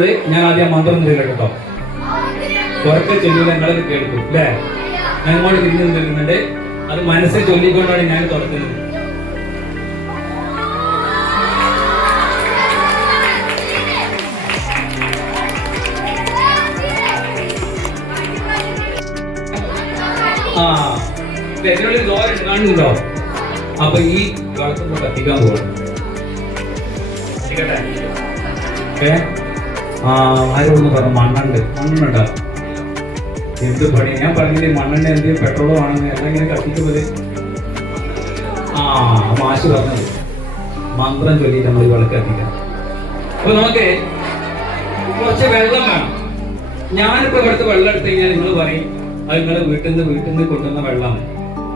ഞാൻ ആദ്യം മന്ത്രം കേട്ടോ, ഉറക്കെ ചൊല്ലില്ല നിങ്ങളൊക്കെ കേൾക്കും അല്ലേ? ഞാൻ ഇങ്ങോട്ട് തിരിഞ്ഞു നിൽക്കുന്നുണ്ട്, അത് മനസ്സിൽ ചൊല്ലിക്കൊണ്ടാണ് ഞാൻ തുറക്കുന്നത്. ഇതിനുള്ളിൽ ദോരം കാണുന്നുണ്ടോ? അപ്പൊ ഈ വിളക്കൊന്ന് കത്തിക്കാൻ പോകണം. ആരോന്ന് പറഞ്ഞു മണ്ണെണ്ണ എന്ത് പണി? ഞാൻ പറഞ്ഞില്ലേ മണ്ണെണ്ണ എന്തെങ്കിലും പെട്രോളോ ആണെന്ന് എല്ലാം ഇങ്ങനെ കത്തിക്കുന്നത്. മാഷ് പറഞ്ഞത് മന്ത്രം ചൊല്ലിയിട്ട് നമ്മൾ ഈ വിളക്ക് കത്തിക്കാം. അപ്പൊ നമുക്ക് കുറച്ച് വെള്ളം വേണം. ഞാനിപ്പോ ഇവിടുത്തെ വെള്ളം എടുത്തു കഴിഞ്ഞാൽ നിങ്ങൾ പറയും അത് നിങ്ങളെ വീട്ടിൽ നിന്ന് കൊണ്ടുവന്ന വെള്ളമാണ്.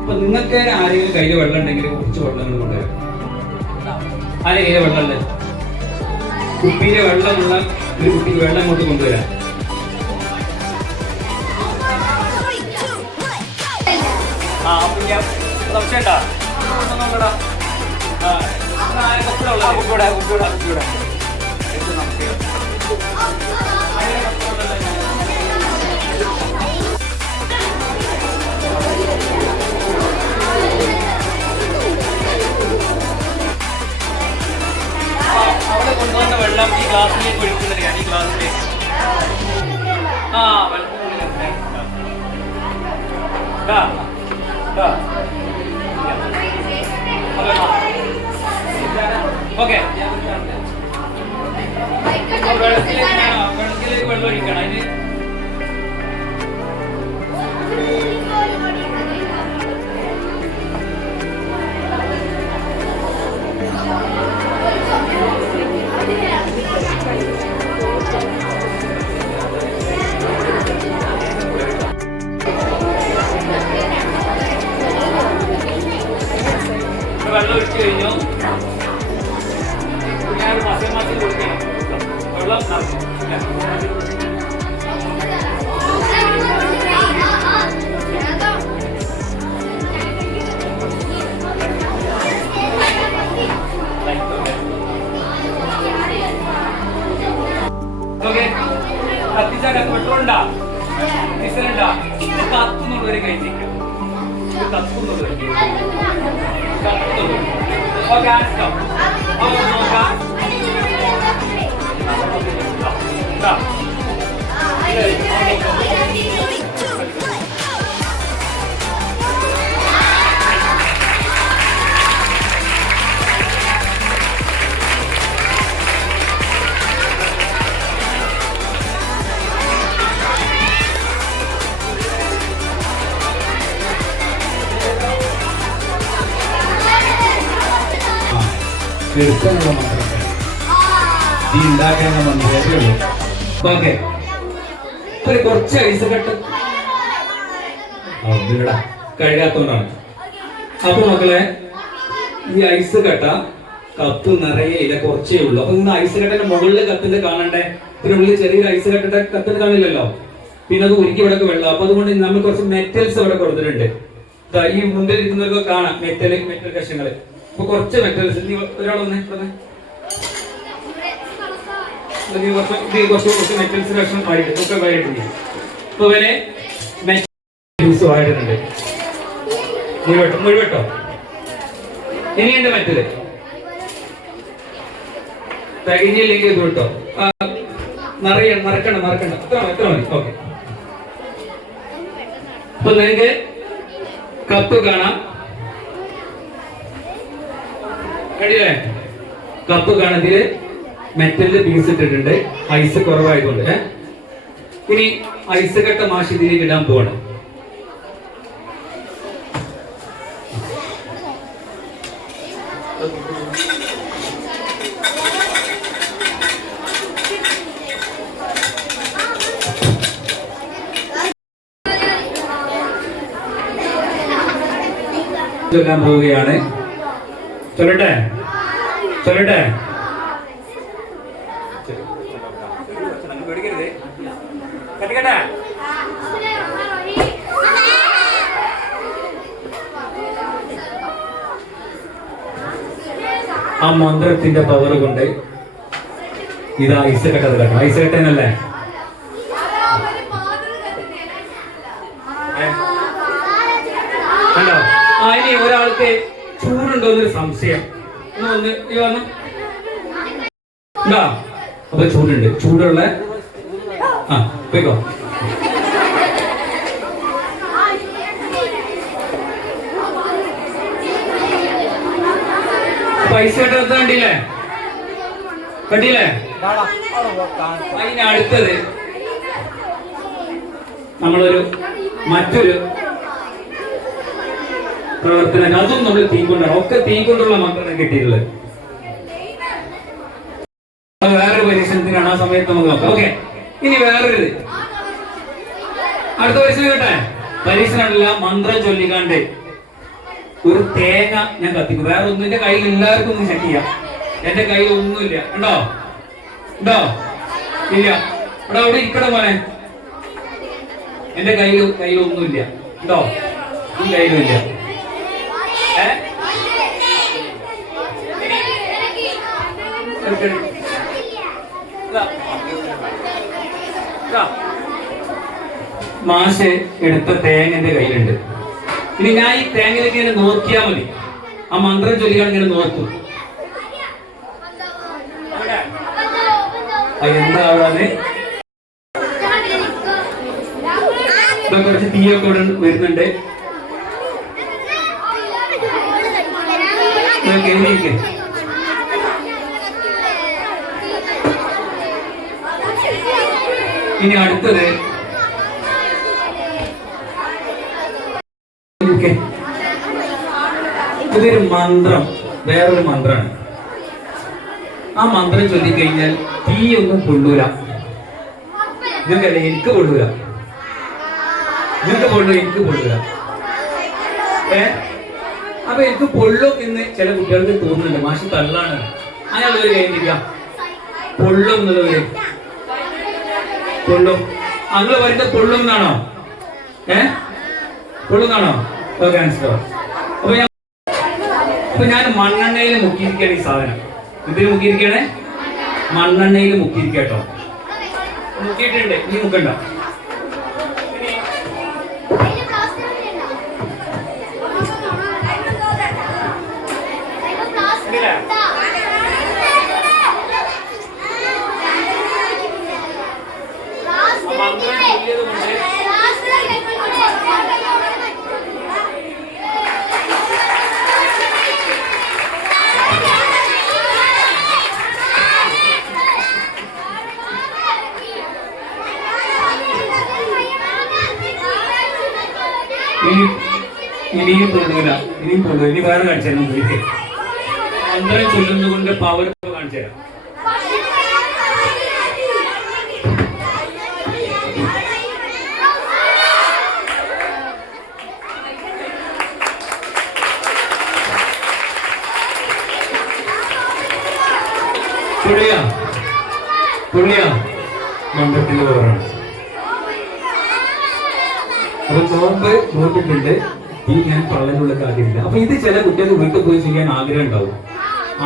അപ്പൊ നിങ്ങൾക്ക് ആരെങ്കിലും കയ്യിൽ വെള്ളം ഉണ്ടെങ്കിൽ കുറച്ച് വെള്ളം കൊണ്ടുവരാം. ആരെ കയ്യിലെ വെള്ളമല്ലേ? കുപ്പിയിലെ വെള്ളമുള്ള ഒരു കുട്ടിക്ക് വെള്ളം ഇങ്ങോട്ട് കൊണ്ടുവരാം. അവിടെ കൊണ്ടുവന്ന വെള്ളം ഈ ഗ്ലാസ്സിലേക്ക് ഒഴിക്കുന്നത്. ഞാൻ ഈ ഗ്ലാസ്സിലേക്ക് ഓക്കെ വെള്ളത്തിലേക്ക് വെള്ളം ഒഴിക്കണം. അതിന് വെള്ളം ഒഴിച്ചു കഴിഞ്ഞു. ഞാൻ മാറ്റി കൊടുക്കണം. വെള്ളം കത്തിച്ചാൽ പെട്രോളുണ്ടാ ഡീസലുണ്ടാ? ഇത് കത്തുന്നുള്ളവര് കഴിച്ചിരിക്കും. ഇത് കത്തുന്നുള്ളവർ എടുക്കാനുള്ള മന്ത്രമൊക്കെ ഈ ഉണ്ടാക്കാനുള്ള മന്ത്രമേ ഉള്ളൂ. ഓക്കെ, കുറച്ച് ഐസ് കട്ട് കഴുകാത്തോണ്ടാണ്. അപ്പൊ മക്കളെ ഈ ഐസ് കട്ട കപ്പ് നിറയെ ഇല്ല, കുറച്ചേ ഉള്ളൂ. അപ്പൊ ഇന്ന് ഐസ് കട്ടന്റെ മുകളിൽ കത്തിന്റെ കാണണ്ടേ? ഇതിനുള്ളിൽ ചെറിയൊരു ഐസ് കട്ടിന്റെ കത്തിന് കാണില്ലല്ലോ. പിന്നെ അത് ഉരുക്കി ഇവിടെ വെള്ളം. അപ്പൊ അതുകൊണ്ട് നമ്മൾ കുറച്ച് മെറ്റൽസ് ഇവിടെ കൊടുത്തിട്ടുണ്ട്. ഈ മുമ്പിൽ ഇരിക്കുന്നവർക്ക് കാണാം മെറ്റൽ കഷ്ണങ്ങള്. അപ്പൊ കുറച്ച് മെറ്റൽസ് ഒരാളൊന്നെ കുറച്ച് മെറ്റൽസ് കഷ്ണം ആയിട്ടുണ്ട്. അപ്പൊ ഇവനെ മെറ്റൽസ് ആയിട്ടുണ്ട്. മുഴുവട്ടോ ഇനിയുണ്ട് മെറ്റല് തികഞ്ഞില്ലെങ്കിൽ ഇത് വിട്ടോ. മറക്കണ്ട എത്ര മതി. ഓക്കെ, അപ്പൊ നിങ്ങൾക്ക് കപ്പ് കാണാം. കഴിയല്ലേ? കപ്പ് കാണതില് മെറ്റലിന്റെ പീസ് ഇട്ടിട്ടുണ്ട്, ഐസ് കുറവായതുകൊണ്ട്. ഇനി ഐസ് കട്ട മാഷ് ഇതിലേക്ക് ഇടാൻ പോവാണ്. ചൊല്ലാൻ പോവുകയാണ്. ചൊല്ലട്ടെ? ആ മന്ത്രത്തിന്റെ പവർ കൊണ്ട് ഇത് ഐസ് കെട്ടത് കേട്ടോ, ഐസ് കെട്ടനല്ലേ? കണ്ടോ? ഇനി ഒരാൾക്ക് ചൂടുണ്ടോ എന്നൊരു സംശയം ഉണ്ടോ? അപ്പൊ ചൂടുണ്ട്, ചൂടുള്ള പോയിക്കോ. പൈസ കെട്ടത് കണ്ടില്ലേ? കണ്ടില്ലേ? അതിന് അടുത്തത് നമ്മളൊരു മറ്റൊരു പ്രവർത്തനം, അതും നമ്മൾ തീ കൊണ്ടാണ്, ഒക്കെ തീ കൊണ്ടുള്ള മന്ത്രമാണ് കിട്ടിയിട്ടുള്ളത്. അത് വേറൊരു പരീക്ഷണത്തിനാണ്, ആ സമയത്ത് നമുക്ക് നോക്കാം. ഓക്കെ, ഇനി വേറൊരു അടുത്ത പരീക്ഷണം കേട്ടെ. പരീക്ഷണമല്ല, മന്ത്രം ചൊല്ലിക്കാണ്ട് ഒരു തേങ്ങ ഞാൻ കത്തിക്കും. വേറെ ഒന്നും എന്റെ കയ്യിൽ എല്ലാവർക്കും ഒന്ന് ചെക്ക് ചെയ്യാം. എന്റെ കയ്യിൽ ഒന്നുമില്ല. ഉണ്ടോ? ഉണ്ടോ? ഇല്ല. ഇവിടെ അവിടെ ഇരിക്കട മോനെ. എന്റെ കയ്യിലൊന്നുമില്ല. ഉണ്ടോ? ഈ കയ്യിലുമില്ല. മാഷ് എടുത്ത തേങ്ങ എന്റെ കയ്യിലുണ്ട്. ഇനി ഞാൻ ഈ തേങ്ങയിലേക്ക് ഇങ്ങനെ നോക്കിയാൽ മതി. ആ മന്ത്രം ചൊല്ലിയാണ് ഇങ്ങനെ നോക്കും. എന്താ അവിടെ കുറച്ച് തീയൊക്കെ ഇവിടെ വരുന്നുണ്ട്. ഇനി അടുത്തത് ഇതൊരു മന്ത്രം, വേറൊരു മന്ത്രമാണ്. ആ മന്ത്രം ചൊല്ലിക്കഴിഞ്ഞാൽ തീയൊന്നും പൊള്ളൂല. നിങ്ങൾക്കല്ലേ? എനിക്ക് പൊള്ളൂല. നിങ്ങൾക്ക് പൊള്ളു, എനിക്ക് പൊള്ളൂല. അപ്പൊ എനിക്ക് പൊള്ളും എന്ന് ചില കുട്ടികൾക്ക് തോന്നുന്നുണ്ട്. മാഷ് തള്ളാണ്. അയാളൊരു കഴിഞ്ഞിരിക്കാം. പൊള്ളും എന്നുള്ളവര് പൊള്ളും. അങ്ങനെ വരുന്നത് പൊള്ളും എന്നാണോ? പൊള്ളുന്നാണോ? അപ്പൊ ഞാൻ മണ്ണെണ്ണയിൽ മുക്കിയിരിക്കുകയാണ് ഈ സാധനം. ഇതിൽ മുക്കിയിരിക്കണേ, മണ്ണെണ്ണയിൽ മുക്കിയിരിക്കട്ടോ. മുക്കിയിട്ടുണ്ട്, ഇനി മുക്കണ്ട. ഇനിയും തൊടൂല, ഇനിയും തൊടൂ. ഇനി വേറെ കാണിച്ചു തരാം. വിളിക്ക്. മന്ത്രം ചൊല്ലുന്നതുകൊണ്ട് പവർ കാണിച്ചു തരാം. മന്ത്രത്തിന്റെ പവറാണ്. അപ്പൊ നോമ്പ് നോട്ടിട്ടുണ്ട്. ഈ ഞാൻ പള്ളനുള്ള കാര്യമില്ല. അപ്പൊ ഇത് ചില കുട്ടികൾക്ക് വീട്ടിൽ പോയി ചെയ്യാൻ ആഗ്രഹം ഉണ്ടാവും.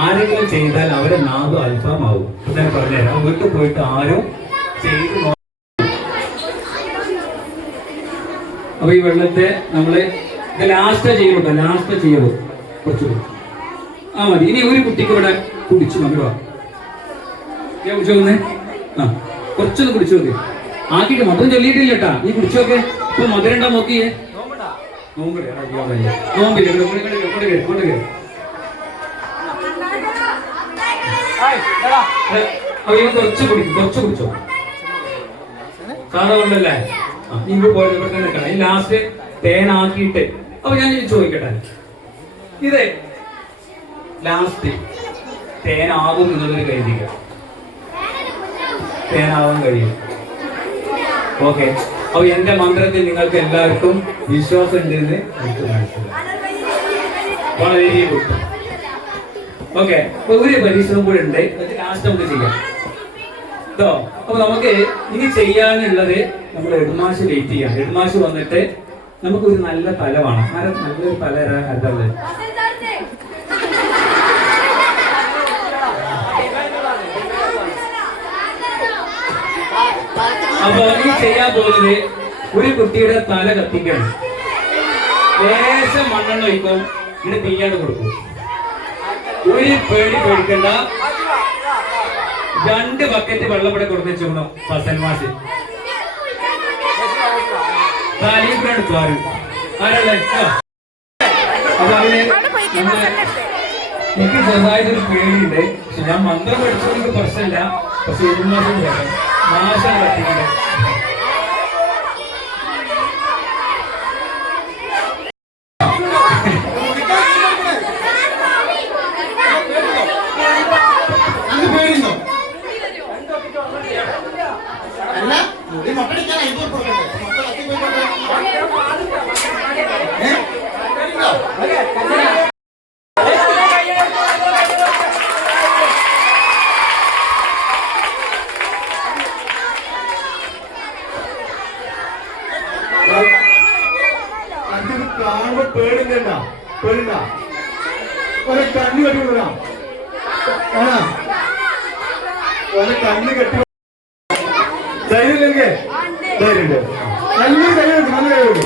ആരെങ്കിലും ചെയ്താൽ അവരെ നാവ് അൽഫാമാവും. ഞാൻ പറഞ്ഞുതരാം. വീട്ടിൽ പോയിട്ട് ആരും ചെയ്ത്. അപ്പൊ ഈ വെള്ളത്തെ നമ്മള് ഇത് ലാസ്റ്റ് ചെയ്യുന്നുണ്ടോ? ലാസ്റ്റ് ചെയ്യുമോ? കുറച്ചു മതി. ഇനി ഒരു കുട്ടിക്ക് ഇവിടെ കുടിച്ചു മകളാ കുടിച്ചു നോക്കുന്നേ. കുറച്ചൊന്ന് കുടിച്ചു നോക്ക്. ആക്കിട്ട് മധുരം ചൊല്ലിയിട്ടില്ല കേട്ടാ. നീ കുടിച്ചു നോക്കെ. ഇപ്പൊ മധുരം ഉണ്ടാ നോക്കിയേ. നോമ്പില്ല. കുറച്ച് കുടിച്ചോ. സാധാ വെള്ളല്ലേ? ഇങ്ങോട്ട് പോയത് ഇവിടെ തന്നെ നിൽക്കണം. ഈ ലാസ്റ്റ് തേനാക്കിയിട്ട്. അപ്പൊ ഞാൻ ചോദിക്കട്ടെ, ഇത് ലാസ്റ്റ് തേനാകും എന്നുള്ളൊരു കരുതിക്കുക. തേനാവാൻ കഴിയും. ഓക്കെ. അപ്പൊ എന്റെ മന്ത്രത്തിൽ നിങ്ങൾക്ക് എല്ലാവർക്കും വിശ്വാസം ഉണ്ടെന്ന് എനിക്ക് മനസ്സിലായി. വളരെ ഗുഡ്. ഓക്കെ. അപ്പൊ ഒരു പരീക്ഷണം കൂടെ ഉണ്ട്. അത് ലാസ്റ്റ് നമുക്ക് ചെയ്യാം കേട്ടോ. അപ്പൊ നമുക്ക് ഇനി ചെയ്യാനുള്ളത് നമ്മൾ ഹെഡ്മാഷ് വെയിറ്റ് ചെയ്യാം. ഹെഡ്മാഷ് വന്നിട്ട് നമുക്കൊരു നല്ല തല വേണം. നല്ലൊരു തല അതല്ലേ? അപ്പൊ ഈ ചെയ്യാൻ പോകുന്നത് ഒരു കുട്ടിയുടെ തല കത്തിക്കണം. ലേശം മണ്ണെണ്ണ ഒഴിക്കും, ഇങ്ങനെ തീയാതെ കൊടുക്കും. ഒരു പേടിക്കണ്ട. 2 ബക്കറ്റ് വെള്ളപ്പെടെ കൊടുത്ത് വെച്ചോളൂ ഫസൽ മാഷ്. താലീബ്രാണ് കാറ് ആരല്ലേ? അപ്പൊ അതിന് എനിക്ക് ചെറുതായിട്ടൊരു പേടിയുണ്ട്. പക്ഷെ ഞാൻ മന്ത്രം പഠിച്ചതുകൊണ്ട് പ്രശ്നമില്ല. പക്ഷെ മാസം മാസം കത്തിക്കണ്ടേ. കാണുമ്പോ പേടിക്കണ്ട, പേടിണ്ട. ഒരു കണ്ണ് കെട്ടി വിടാം. ഒരു കണ്ണ് കെട്ടി ധൈര്യമില്ലെങ്കിൽ ധൈര്യമുണ്ട്. നല്ലൊരു കഴിവുണ്ട്, നല്ല കഴിവുണ്ട്.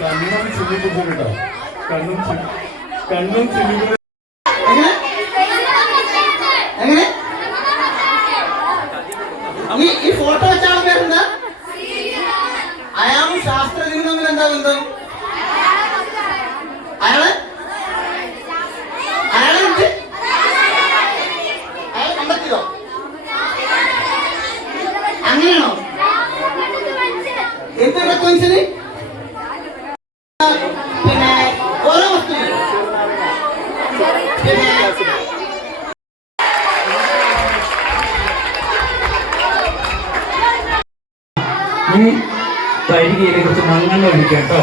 കണ്ണും ചിന്തിപ്പിച്ചിട്ടോ, കണ്ണും ചിന്തിപ്പിച്ചു. എങ്ങനെ ഈ ഫോട്ടോ വെച്ചാണ് പേരെന്താ? അയാളും ശാസ്ത്രജ്ഞനും തമ്മിൽ എന്താ ബന്ധം? അയാള് കണ്ടെത്തിയോ? അങ്ങനെയാണോ? എന്ത് റെക്കോൻസിന്? പിന്നെ ഓരോ വസ്തു ഈ തരികയിലെ കുറച്ച് മണ്ണെണ്ണ ഒഴിക്കാം കേട്ടോ.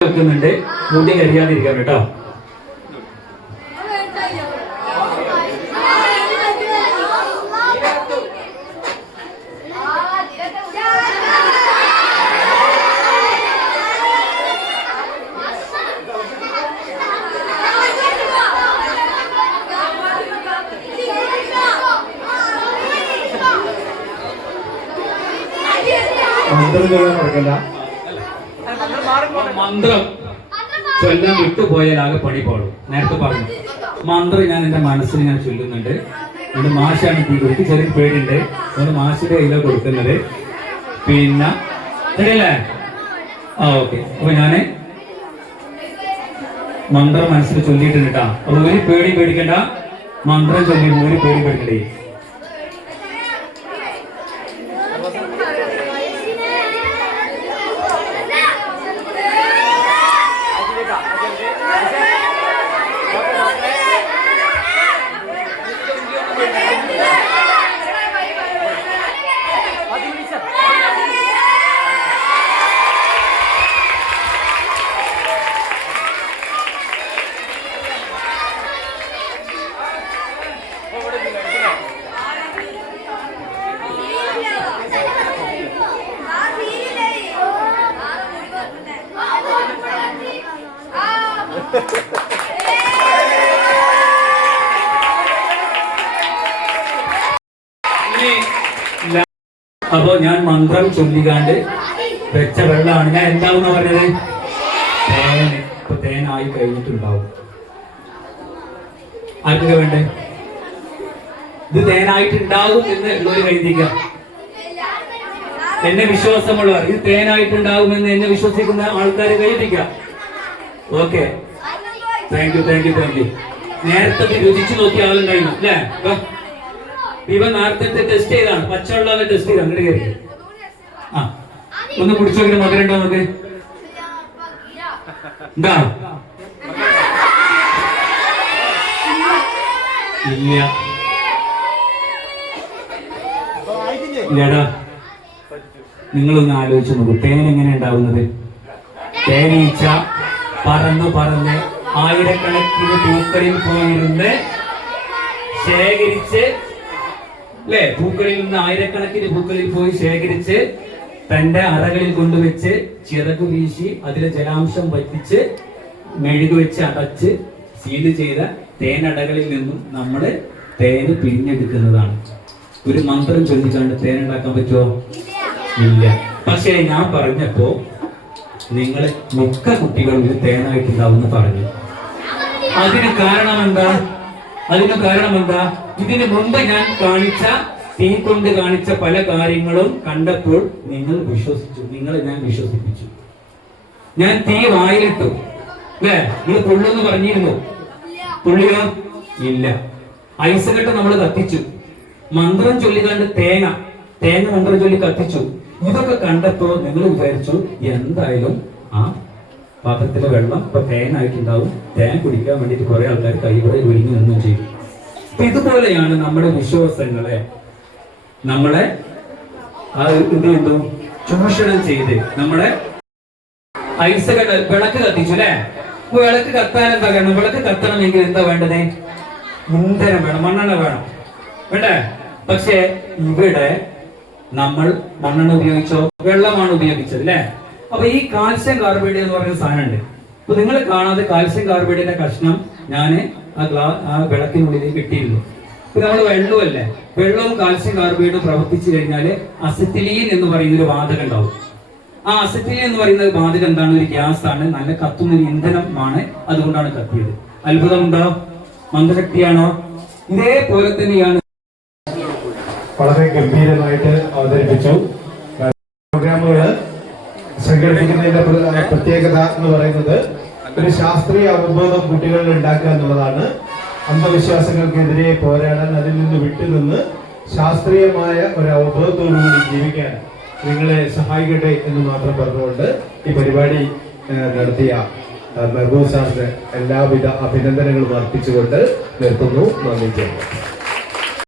വെക്കുന്നുണ്ട്, മുടി കരിയാതിരിക്കാൻ കേട്ടോ. മന്ത്രം ചൊല്ലാൻ വിട്ടുപോയാൽ ആകെ പണി പാടും. നേരത്തെ പറഞ്ഞു മന്ത്രം ഞാൻ എന്റെ മനസ്സിൽ ഞാൻ ചൊല്ലുന്നുണ്ട്. എന്റെ മാഷാണ് എനിക്ക് ചെറിയ പേടിയുണ്ട്. അതുകൊണ്ട് മാഷിന്റെ കയ്യിലാണ് കൊടുക്കുന്നത്. പിന്നെ ശരിയല്ലേ? ഓക്കെ. അപ്പൊ ഞാന് മന്ത്രം മനസ്സിൽ ചൊല്ലിയിട്ടുണ്ട് കേട്ടാ. അപ്പൊ ഒരു പേടി പേടിക്കണ്ട. മന്ത്രം ചൊല്ലിയിട്ട് ഒരു പേടി പേടിക്കണ്ടേ. അപ്പൊ ഞാൻ മന്ത്രം ചൊല്ലിക്കാണ്ട് വെച്ച വെള്ളമാണ്. ഞാൻ എന്താവുന്ന പറഞ്ഞത്? തേൻ. ഇപ്പൊ തേനായി കഴിഞ്ഞിട്ടുണ്ടാവും. ആർക്കൊക്കെ വേണ്ടേ? ഇത് തേനായിട്ടുണ്ടാവും എന്ന് ഉള്ളവര് കരുതിക്കാം. എന്നെ വിശ്വാസമുള്ളവർ ഇത് തേനായിട്ടുണ്ടാകുമെന്ന് എന്നെ വിശ്വസിക്കുന്ന ആൾക്കാരെ കരുതിക്കാം. Okay, thank you. നേരത്തെ രുചിച്ചു നോക്കിയ ആളുണ്ടായിരുന്നു അല്ലേ? ഇവ നേരത്തെ ടെസ്റ്റ് ചെയ്താണ്. പച്ചവെള്ളം ടെസ്റ്റ് ചെയ്താണ്. അങ്ങോട്ട് കയറി ആ ഒന്ന് കുടിച്ചു നോക്കിയിട്ട് മധുരം ഉണ്ടോ നമുക്ക്? എന്താ? ഇല്ല. ഇല്ലടാ, നിങ്ങളൊന്ന് ആലോചിച്ച് നോക്കൂ. തേൻ എങ്ങനെ ഉണ്ടാവുന്നത്? തേനീച്ച പറന്ന് പറന്ന് ആയിരക്കണക്കിന് പൂക്കളിൽ പോയിരുന്ന് ശേഖരിച്ച്, അല്ലെ, പൂക്കളിൽ നിന്ന് ആയിരക്കണക്കിന് പൂക്കളിൽ പോയി ശേഖരിച്ച് തന്റെ അറകളിൽ കൊണ്ടുവച്ച് ചിറകു വീശി അതിലെ ജലാംശം വറ്റിച്ച് മെഴുകു വെച്ച് അടച്ച് സീൽ ചെയ്ത തേനടകളിൽ നിന്നും നമ്മുടെ തേന് പിഴിഞ്ഞെടുക്കുന്നതാണ്. ഒരു മന്ത്രം ചൊല്ലിക്കാണ്ട് തേൻ ഉണ്ടാക്കാൻ പറ്റുമോ? ഇല്ല. പക്ഷേ ഞാൻ പറഞ്ഞപ്പോ നിങ്ങൾ മിക്ക കുട്ടികളും ഇത് തേനായിട്ടുണ്ടാവുമെന്ന് പറഞ്ഞു. അതിന് കാരണം എന്താ? ഇതിനു മുമ്പ് ഞാൻ കാണിച്ച തീ കൊണ്ട് കാണിച്ച പല കാര്യങ്ങളും കണ്ടപ്പോൾ നിങ്ങൾ വിശ്വസിച്ചു. നിങ്ങളെ ഞാൻ വിശ്വസിപ്പിച്ചു. ഞാൻ തീ വായിലിട്ടു, അല്ലേ? നിങ്ങൾ പൊള്ളെന്ന് പറഞ്ഞിരുന്നു. പുള്ളിയോ? ഇല്ല. ഐസ് കെട്ട് നമ്മൾ കത്തിച്ചു. മന്ത്രം ചൊല്ലിക്കാണ്ട് തേങ്ങ മന്ത്രം ചൊല്ലി കത്തിച്ചു. ഇതൊക്കെ കണ്ടപ്പോ നിങ്ങൾ വിചാരിച്ചു എന്തായാലും ആ പാത്രത്തിലെ വെള്ളം ഇപ്പൊ തേനായിട്ടുണ്ടാവും, തേൻ കുടിക്കാൻ വേണ്ടിട്ട് കുറെ ആൾക്കാർ കൈകളെ ഒഴിഞ്ഞു നിന്നും ചെയ്തു. അപ്പൊ ഇതുപോലെയാണ് നമ്മുടെ വിശ്വാസങ്ങളെ നമ്മളെ എന്ത് ചെയ്തു? ചൂഷണം ചെയ്ത് നമ്മുടെ ഐസ് കെട്ട് വിളക്ക് കത്തിച്ചു, അല്ലെ? വിളക്ക് കത്താൻ എന്താ വേണം? വിളക്ക് കത്തണമെങ്കിൽ എന്താ വേണ്ടത്? ഇന്ധനം വേണം, മണ്ണെണ്ണ വേണം, വേണ്ടേ? പക്ഷെ ഇവിടെ നമ്മൾ മണ്ണെണ്ണ ഉപയോഗിച്ചോ? വെള്ളമാണ് ഉപയോഗിച്ചത്, അല്ലെ? അപ്പൊ ഈ കാൽസ്യം കാർബൈഡ് എന്ന് പറയുന്ന സാധനം ഉണ്ട്. അപ്പൊ നിങ്ങൾ കാണാതെ കാൽസ്യം കാർബൈഡിന്റെ കഷ്ണം ഞാൻ ആ വിളക്കിനുള്ളിലേക്ക് ഇട്ടിരുന്നു. ഇപ്പൊ നമ്മൾ വെള്ളമല്ലേ, വെള്ളവും കാൽസ്യം കാർബൈഡും പ്രവർത്തിച്ചു കഴിഞ്ഞാൽ അസറ്റിലീൻ എന്ന് പറയുന്ന ഒരു വാതകം ഉണ്ടാവും. ആ അസറ്റിലീൻ എന്ന് പറയുന്ന വാതകം എന്താണ്? ഒരു ഗ്യാസ് ആണ്, നല്ല കത്തുന്ന ഒരു ഇന്ധനമാണ്. അതുകൊണ്ടാണ് കത്തിയത്. അത്ഭുതമുണ്ടോ? മന്ത്രശക്തിയാണോ? ഇതേപോലെ തന്നെയാണ്. വളരെ ഗംഭീരമായിട്ട് അവതരിപ്പിച്ചു. പ്രോഗ്രാമുകള് സംഘടിപ്പിക്കുന്നതിന്റെ പ്രത്യേകത എന്ന് പറയുന്നത് ഒരു ശാസ്ത്രീയ അവബോധം കുട്ടികളിൽ ഉണ്ടാക്കുക എന്നുള്ളതാണ്. അന്ധവിശ്വാസങ്ങൾക്കെതിരെ പോരാടാൻ, അതിൽ നിന്ന് വിട്ടുനിന്ന് ശാസ്ത്രീയമായ ഒരു അവബോധത്തോടുകൂടി ജീവിക്കാൻ നിങ്ങളെ സഹായിക്കട്ടെ എന്ന് മാത്രം പറഞ്ഞുകൊണ്ട് ഈ പരിപാടി നടത്തിയ മെഹബൂബ് സാറിന് എല്ലാവിധ അഭിനന്ദനങ്ങളും അർപ്പിച്ചുകൊണ്ട് നിർത്തുന്നു. നന്ദി.